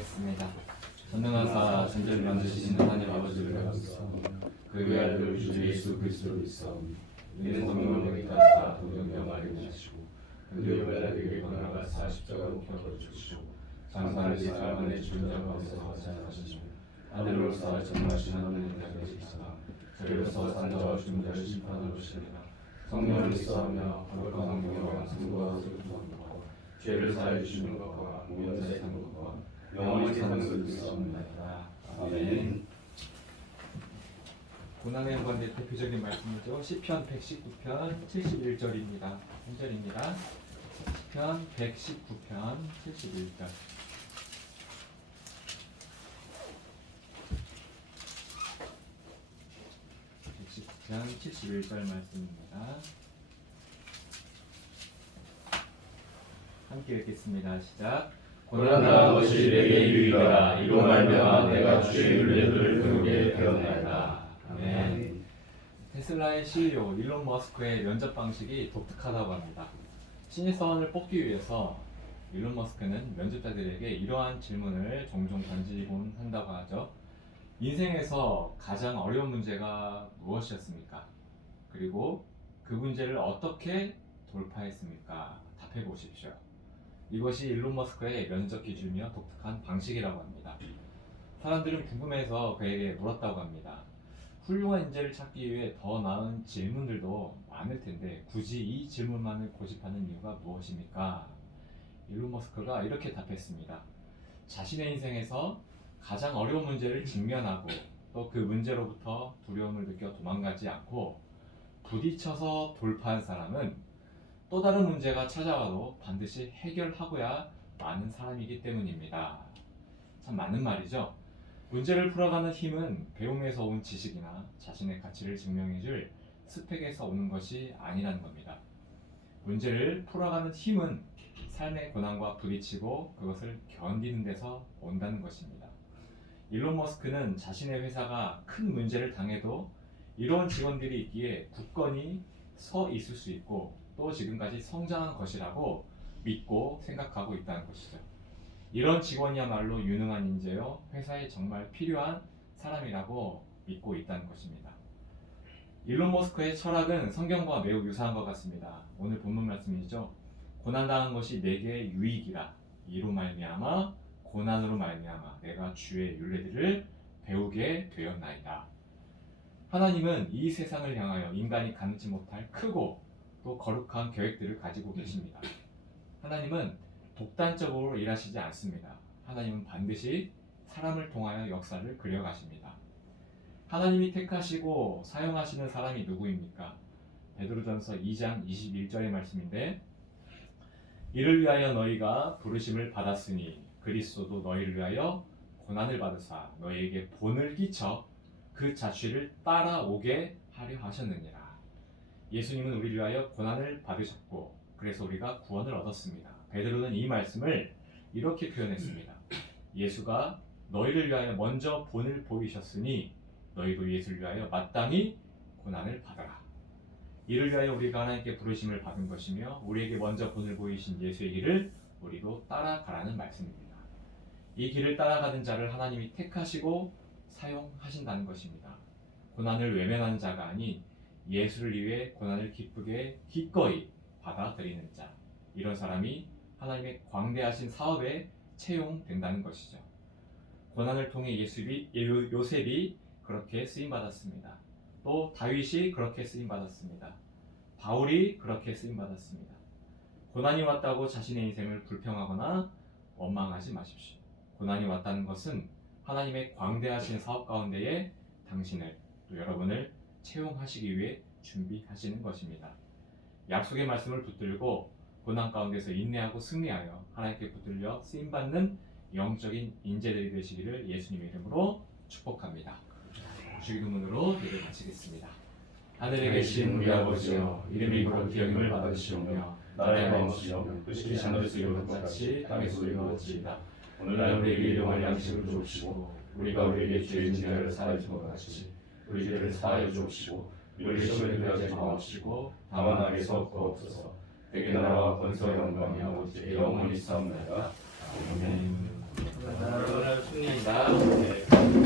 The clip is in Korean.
기도하겠습니다. 전능하사 천지를 만드시는 하나님 아버지를 믿사오며 그 외아들 우리 주 예수 그리스도를 믿사오며 이는 성령을 따라 동정녀 마리를 하시고 그들의 외아들에게 권능을 받사 십자가로 못 박혀 죽으시고 장사를 지 사람의 주인장 가운데서 하시며 아들로서 전능하신 하나님의 자비이시사 저희로서 산자와 죽은 자를 심판하러 오시리라. 성령을 믿사오며 거룩한 성령과 성부와 성령과 죄를 사하여 주시는 것과 무면사에 사는 것과 영원히 사는 것을 믿사옵나이다. 아멘. 고난의 연관된 대표적인 말씀이죠. 시편 119편 71절입니다. 1절입니다. 시편 119편 71절. 시편 71절 말씀입니다. 함께 읽겠습니다. 시작. 고난당한 것이 내게 유익하라. 이로 말미암아 내가 주의 윤례들을 배우게 되었나이다. 아멘. 테슬라의 CEO 일론 머스크의 면접 방식이 독특하다고 합니다. 신입사원을 뽑기 위해서 일론 머스크는 면접자들에게 이러한 질문을 종종 던지곤 한다고 하죠. 인생에서 가장 어려운 문제가 무엇이었습니까? 그리고 그 문제를 어떻게 돌파했습니까? 답해 보십시오. 이것이 일론 머스크의 면접 기준이며 독특한 방식이라고 합니다. 사람들은 궁금해서 그에게 물었다고 합니다. 훌륭한 인재를 찾기 위해 더 나은 질문들도 많을 텐데 굳이 이 질문만을 고집하는 이유가 무엇입니까? 일론 머스크가 이렇게 답했습니다. 자신의 인생에서 가장 어려운 문제를 직면하고 또 그 문제로부터 두려움을 느껴 도망가지 않고 부딪혀서 돌파한 사람은 또 다른 문제가 찾아와도 반드시 해결하고야 마는 사람이기 때문입니다. 참 맞는 말이죠. 문제를 풀어가는 힘은 배움에서 온 지식이나 자신의 가치를 증명해줄 스펙에서 오는 것이 아니라는 겁니다. 문제를 풀어가는 힘은 삶의 고난과 부딪히고 그것을 견디는 데서 온다는 것입니다. 일론 머스크는 자신의 회사가 큰 문제를 당해도 이로운 직원들이 있기에 굳건히 서 있을 수 있고 또 지금까지 성장한 것이라고 믿고 생각하고 있다는 것이죠. 이런 직원이야말로 유능한 인재요 회사에 정말 필요한 사람이라고 믿고 있다는 것입니다. 일론 머스크의 철학은 성경과 매우 유사한 것 같습니다. 오늘 본문 말씀이죠. 고난당한 것이 내게 유익이라. 이로 말미암아 고난으로 말미암아 내가 주의 율례들을 배우게 되었나이다. 하나님은 이 세상을 향하여 인간이 가nu지 못할 크고 또 거룩한 계획들을 가지고 계십니다. 하나님은 독단적으로 일하시지 않습니다. 하나님은 반드시 사람을 통하여 역사를 그려가십니다. 하나님이 택하시고 사용하시는 사람이 누구입니까? 베드로전서 2장 21절의 말씀인데 이를 위하여 너희가 부르심을 받았으니 그리스도도 너희를 위하여 고난을 받으사 너희에게 본을 끼쳐 그 자취를 따라오게 하려 하셨느니라. 예수님은 우리를 위하여 고난을 받으셨고 그래서 우리가 구원을 얻었습니다. 베드로는 이 말씀을 이렇게 표현했습니다. 예수가 너희를 위하여 먼저 본을 보이셨으니 너희도 예수를 위하여 마땅히 고난을 받아라. 이를 위하여 우리가 하나님께 부르심을 받은 것이며 우리에게 먼저 본을 보이신 예수의 길을 우리도 따라가라는 말씀입니다. 이 길을 따라가는 자를 하나님이 택하시고 사용하신다는 것입니다. 고난을 외면하는 자가 아닌 예수를 위해 고난을 기쁘게 기꺼이 받아들이는 자, 이런 사람이 하나님의 광대하신 사업에 채용된다는 것이죠. 고난을 통해 요셉이 그렇게 쓰임받았습니다. 또 다윗이 그렇게 쓰임받았습니다. 바울이 그렇게 쓰임받았습니다. 고난이 왔다고 자신의 인생을 불평하거나 원망하지 마십시오. 고난이 왔다는 것은 하나님의 광대하신 사업 가운데에 당신을 또 여러분을 채용하시기 위해 준비하시는 것입니다. 약속의 말씀을 붙들고 고난 가운데서 인내하고 승리하여 하나님께 붙들려 쓰임받는 영적인 인재들이 되시기를 예수님의 이름으로 축복합니다. 주기도문으로 예배를 마치겠습니다. 하늘에 계신 우리 아버지여, 이름이 거룩히 여김을 받으시오며 나라의 마음이시여 뜻이 하늘에서 이루어진 것 같이 땅에서도 이루어지이다. 오늘날 우리에게 일용할 양식을 주옵시고 우리가 우리에게 죄인 지하를 사하여 준 것 같이 우리 죄를 사하여 주옵시고 우리 시험에 들어가지 마옵시고 다만 악에서 구하옵소서. 내게 나라와 권세와 영광이 아버지께 영원히 있사옵나이다. 아멘.